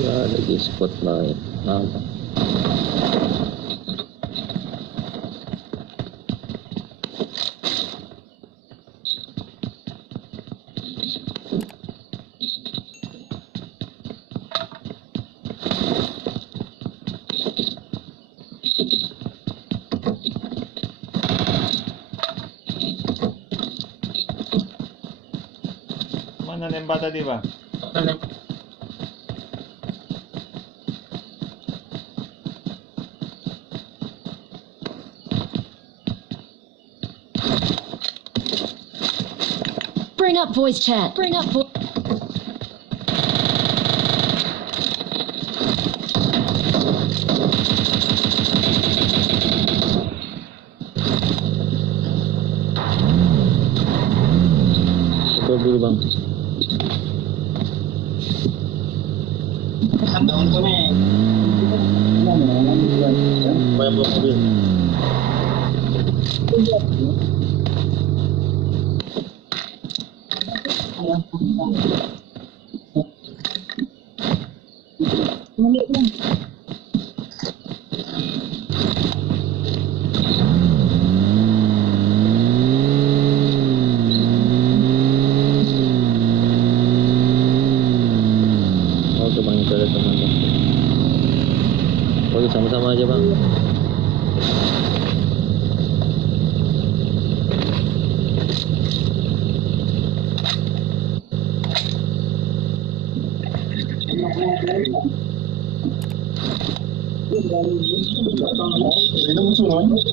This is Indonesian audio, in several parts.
Ya lagi spotlight. Apa? Mana nembak tadi bang? Bring up voice chat. Bring up voice. Stop dulu bang. Banyak mobil. Oke bang, itu ada teman bang. Oke sama-sama aja bang.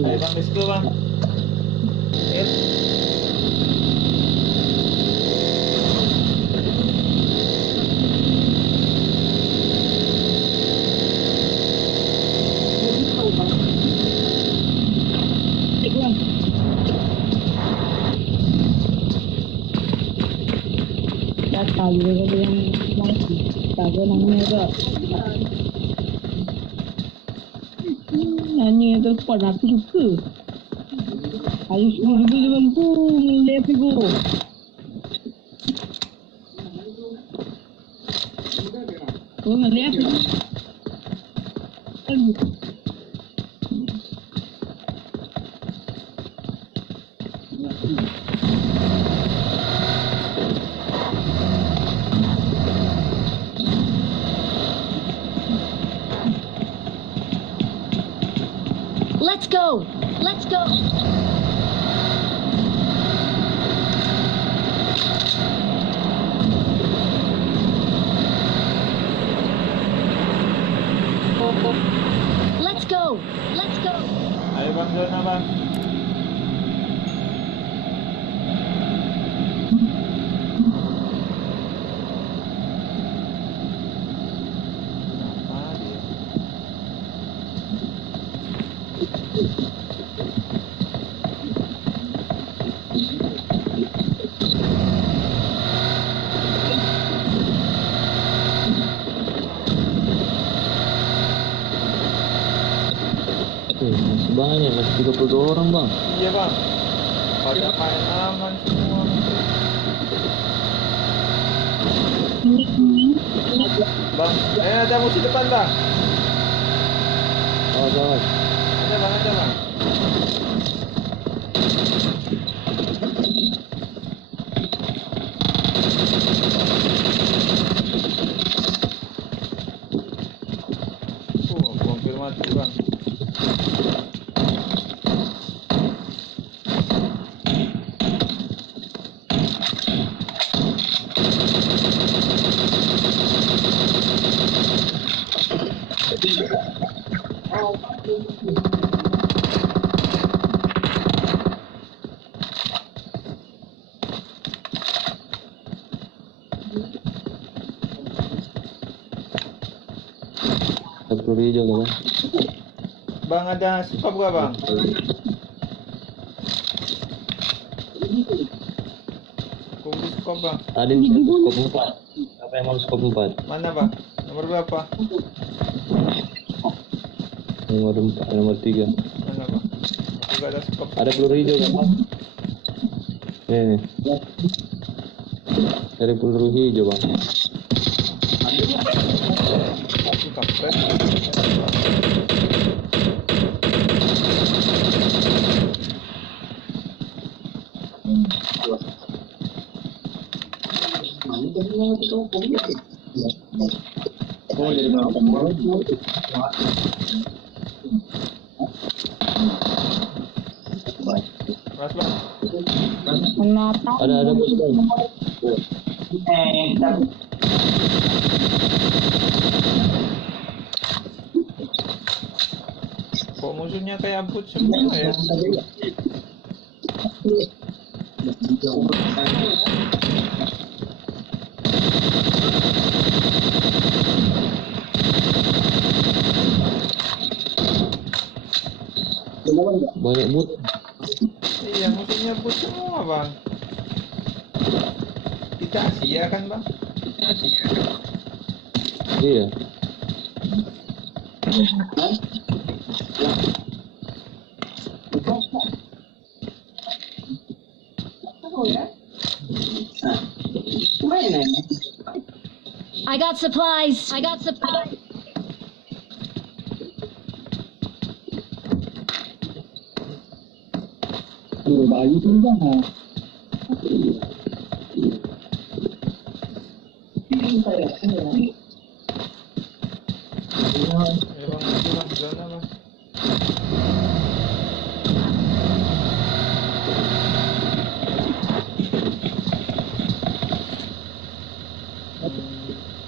Ayo bang, let's go bang. Tahu juga yang lagi tahu namanya nyanyi itu pada aku suka ayo sebelum pun lepas go oh ngeliat Let's go. Let's go. Let's go. Let's go. Ayo bang, zona bang. Ah, dia. Masih banyak, masih 32 orang bang. Iya bang. Pada main aman semua. Bang, ada musuh depan bang. Awas awas. Ada bang. Konfirmasi bang. Satu hijau bang. Bang ada skop gak bang? Kumpul skop bang. Ada di skop 4. Apa yang mau skop 4? Mana bang? Nomor berapa? nomor 3. Mana bang? Juga ada skop. Ada peluru hijau kan? Nih. Ada peluru hijau bang. Kampret. Mas bang. Menata. Ada bos bang. Kok musuhnya kayak but semua ya? Banyak but. Iya musuhnya but semua bang. Kita Asia kan bang? Iya. I got supplies. I got supplies. Ya bang, itu bang, sana bang.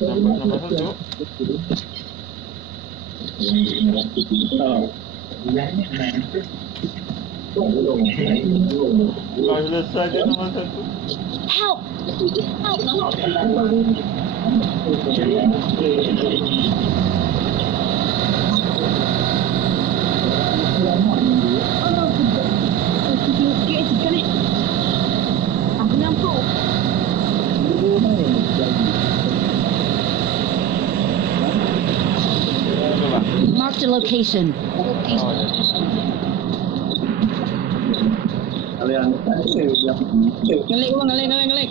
Nambah satu. Kalau selesai aja nomor satu. Help! Aku nampak. Coba. Marked a location. Oh, ya. Ngelik bang, ngelik.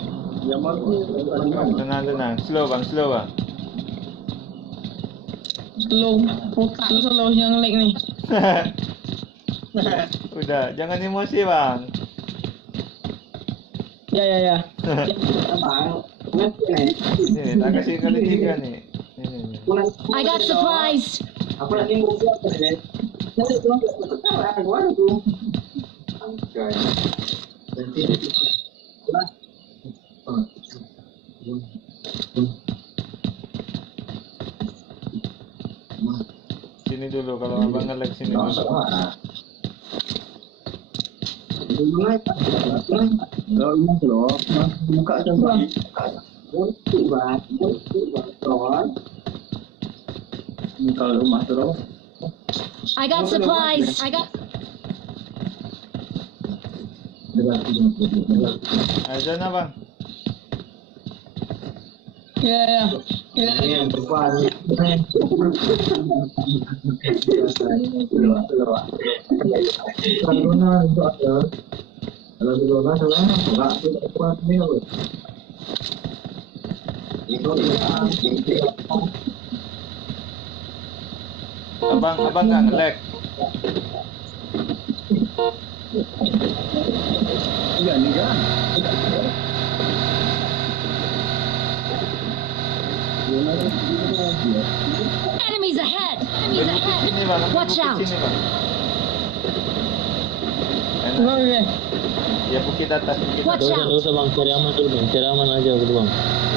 Tenang. Slow bang. Slow, putar slow yang ngelik nih. Udah, jangan emosi bang. Ya. Nih, tak kasih kali 3 nih. Nih. I got supplies. Sini dulu kalau abang nge-lag sini dulu. I got supplies. Ayo sana bang. Ya. Abang nggak nge-lag. Enemies ahead. Sini bang. Watch out. Sini bang. Oke. Ya bukit atas. Watch Gak out. usah bang, cari aman dulu bang. Cari aman aja dulu bang.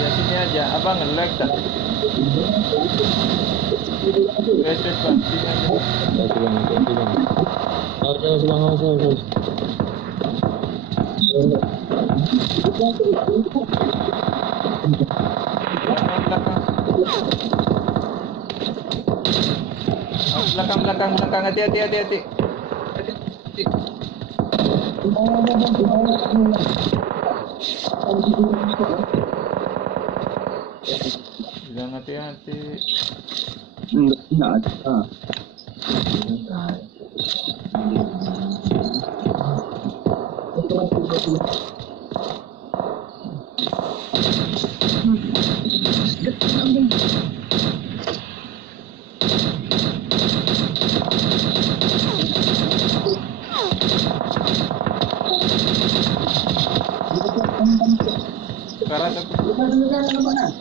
Ya sini aja. Abang nge-lag tak? Guys bang. Sini aja. Kasih bang. Awas bang. Belakang. Hati. Bilang hati-hati. Karat aku. Copot aku.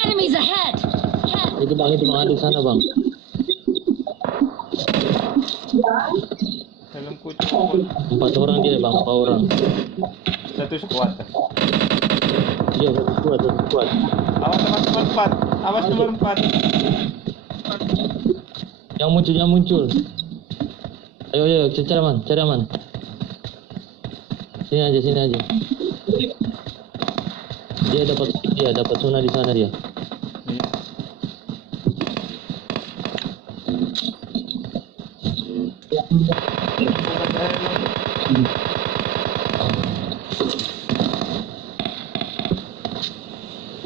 Enemies ahead! Itu bang ada di sana bang. Helmku copot. 4 orang dia bang, 4 orang. Satu squad. Iya satu squad. Awas nomor 4. Awas nomor 4. Yang muncul. Ayo, cari aman. Sini aja. Dia dapat zona di sana dia. Iya.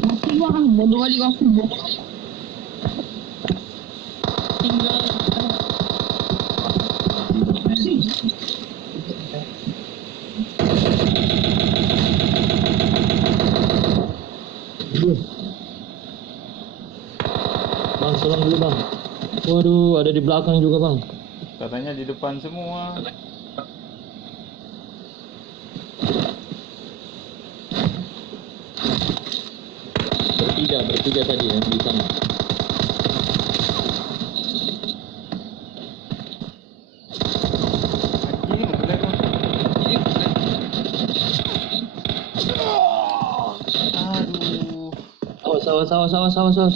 Mati bang, bodoh kali kau. Tinggal. Bang, tolong dulu bang. Waduh, ada di belakang juga bang. Katanya di depan semua. Bertiga tadi yang di sana. Anjing, boleh kok. Aduh. Awas.